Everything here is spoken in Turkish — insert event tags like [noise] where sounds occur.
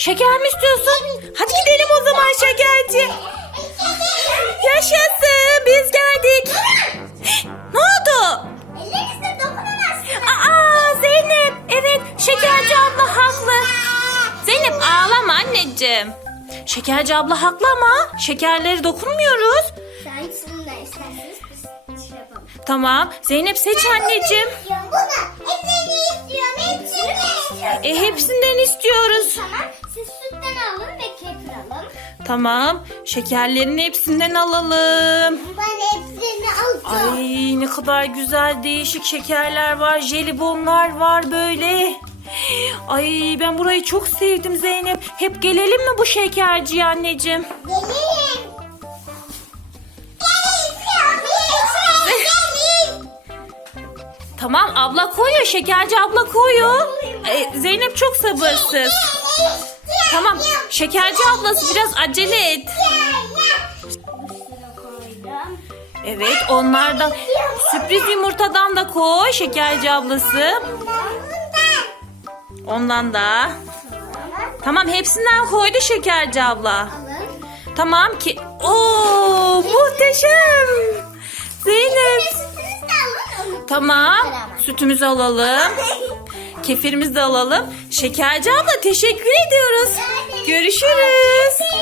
Şeker mi istiyorsun? Hadi gidelim o zaman şekerci. Yaşasın biz geldik. ne oldu? Ellerinizle dokunamazsınız. Aa Zeynep evet şekerci abla haklı. Zeynep ağlama anneciğim. Şekerci abla haklı ama şekerleri dokunmuyoruz. Hangisini isterseniz biz şey yapalım. Tamam Zeynep seç anneciğim. İstiyorum bunu. Hepsini istiyorum. Hepsini. E hepsinden istiyoruz. Tamam. Siz sütten alın ve kefir alın. Tamam şekerlerin hepsinden alalım. Ben hepsini alacağım. Ay ne kadar güzel değişik şekerler var. Jelibonlar var böyle. Ay ben burayı çok sevdim Zeynep. Hep gelelim mi bu şekerciye anneciğim? Gelin. Tamam abla koyuyor şekerci abla koyuyor. E, Zeynep çok sabırsız. Tamam şekerci ablası biraz acele et. Evet onlardan sürpriz yumurtadan da koy şekerci ablası. Ondan da. Tamam hepsinden koydu şekerci abla. Tamam ki. Oo Tamam. Sütümüzü alalım. [laughs] Kefirimizi de alalım. Şekerci abla teşekkür ediyoruz. Görüşürüz.